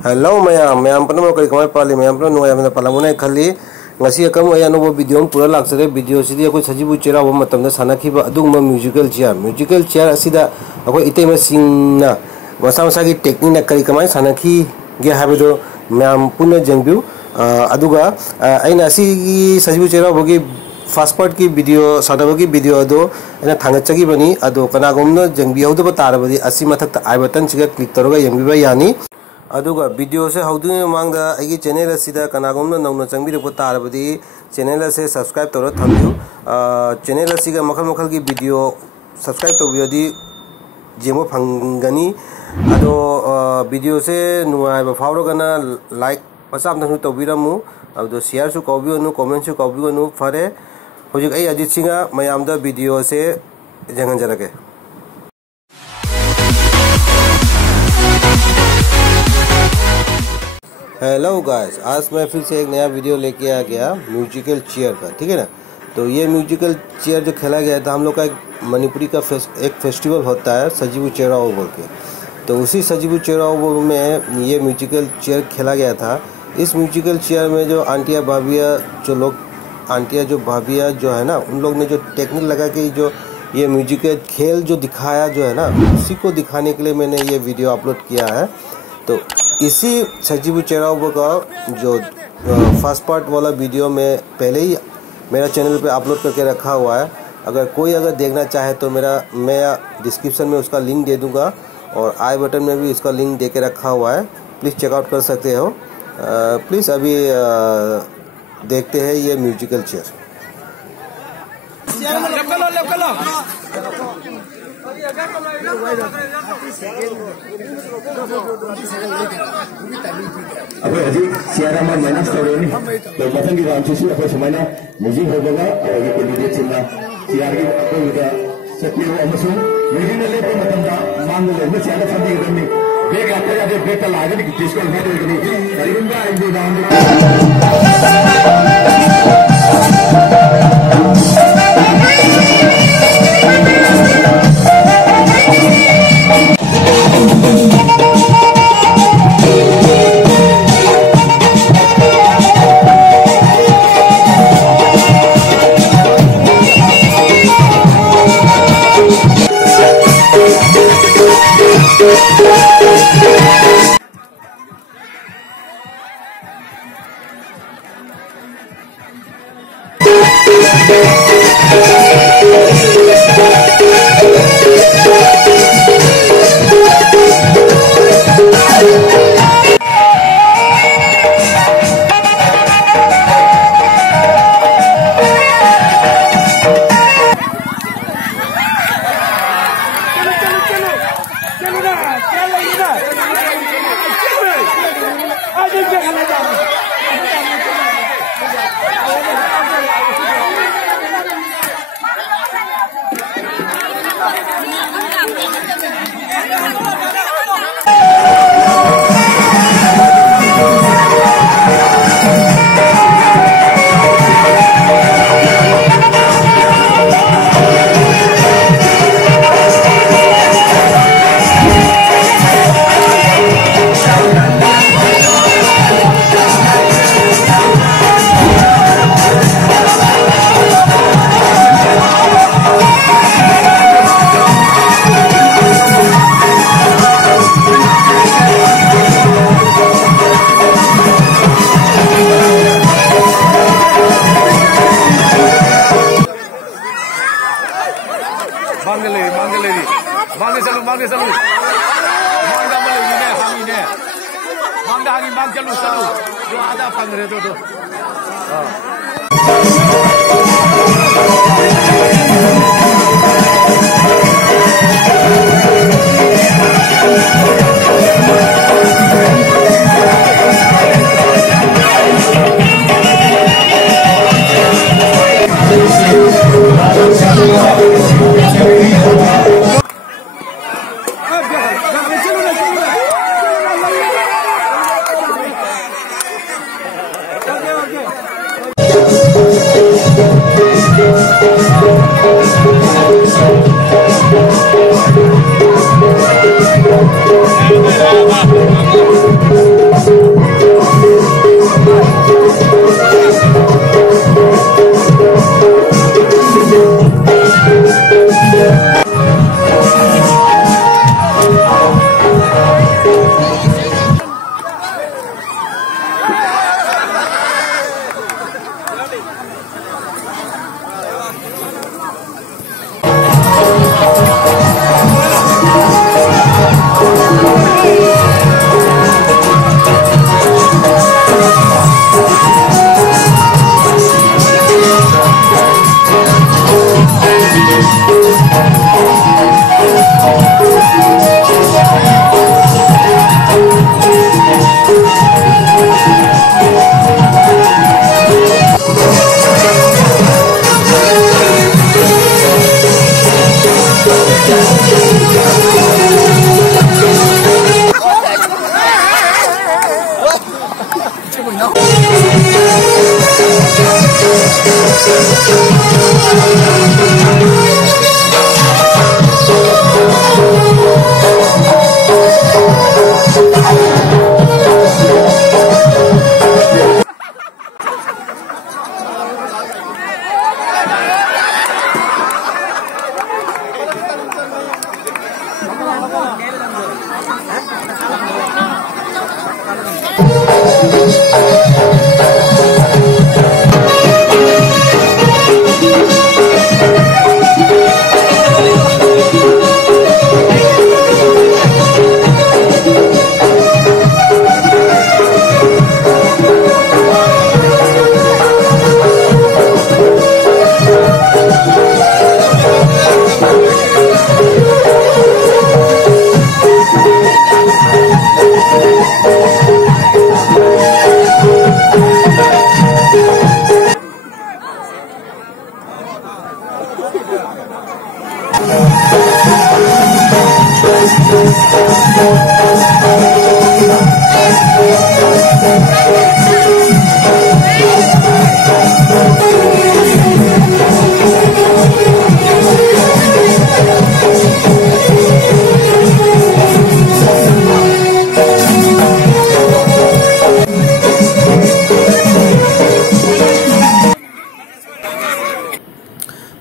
Hello mayam pernah mau kali kemana pali mayam pernah nunggu mayam pala mana kali ngasih kamu ayah nunggu video pura laksana video sih dia aku saji bucera awam matam dah sana kiba adung musical chair asida aku itu masing na masa ki teknik nak kali kemana sana ki dia habis tu mayam punya jengbiu aduga ayah nasi saji bucera bagi fast part ki video sana bagi video ado ayah thangat cagi bani ado karena gomno jengbiu ado betar bagi asih matak I button juga klik taruga yang biba yani अदुगा video से हौदुने मांगदा आइगे channel असिदा कनागुमना नौना चंबिरपो तारबदी channel से subscribe तौर थम्बियु channel असिगा मखल मखल की video subscribe तौबियदि जेमो फंगनी अदो video से नुआइबा फावरगना like पसामथनु तौबिरमु अदो शेयर सु कौबियनु कमेंट सु कौबियनु फरे होजिक आई अजित सिंह मयामदा वीडियो से जंगनजरके। हेलो गाइस, आज मैं फिर से एक नया वीडियो लेके आ गया म्यूजिकल चेयर का, ठीक है ना। तो ये म्यूजिकल चेयर जो खेला गया था हम लोग का एक मणिपुरी का एक फेस्टिवल होता है सजीबू चेराओ बोल के। तो उसी सजीबू चेराओ में ये म्यूजिकल चेयर खेला गया था। इस म्यूजिकल चेयर में जो आंटिया जो भाभिया जो है ना उन लोग ने जो टेक्निक लगा के जो ये म्यूजिकल खेल जो दिखाया जो है ना उसी को दिखाने के लिए मैंने ये वीडियो अपलोड किया है। तो इसी सजीबू चेराओ का जो फर्स्ट पार्ट वाला वीडियो में पहले ही मेरा चैनल पे अपलोड करके रखा हुआ है। अगर देखना चाहे तो मैं डिस्क्रिप्शन में उसका लिंक दे दूंगा और आई बटन में भी उसका लिंक दे के रखा हुआ है, प्लीज़ चेकआउट कर सकते हो। प्लीज़ अभी देखते हैं ये म्यूजिकल चेयर। अब हजी सियारा में माइनस तौरनी तो मथन की राम चीसी अपने समय ना म्यूजिक होगा और ये कैंडिडेट चिन्ना सियार की अपने उधर सत्य अमसुम म्यूजिक ने ले पे मथन का मांग ले मैं सियारा फंदी करनी बेग आते जाते बेग का लागे कि जिसको मैं तो इतनी करीबन का इंजो डाउन मांगे चलो मांगा मले ने हामी ने मांगा हामी मांग चलो जो आधा फंग रहे तो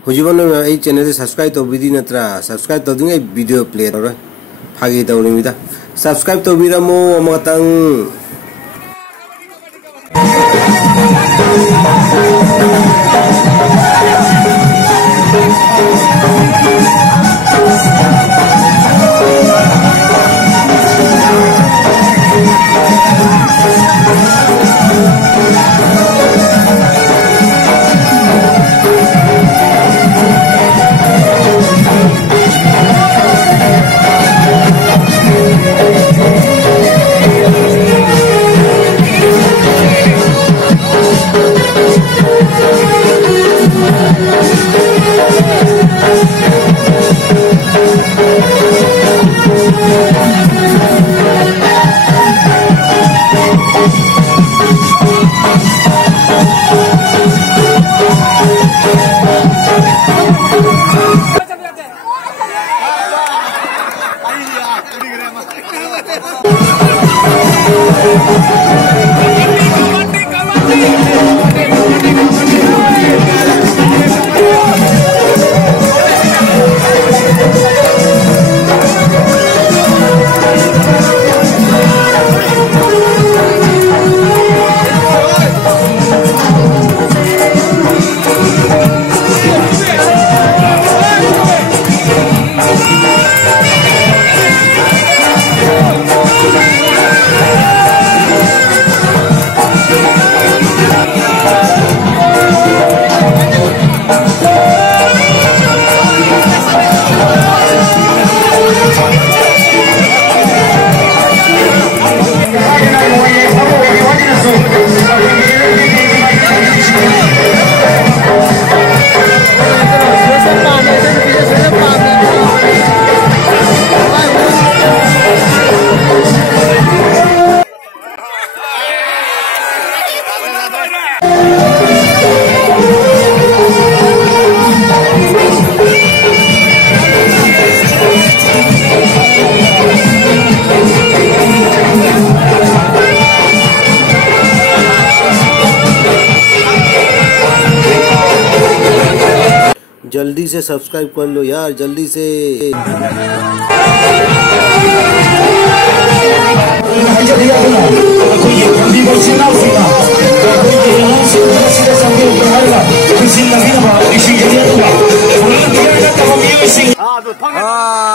Hujibana ai channel se subscribe to bidi natra subscribe to dingai video play ro phagi to ri mida subscribe to biramo amatang जल्दी से सब्सक्राइब कर लो यार जल्दी से 아,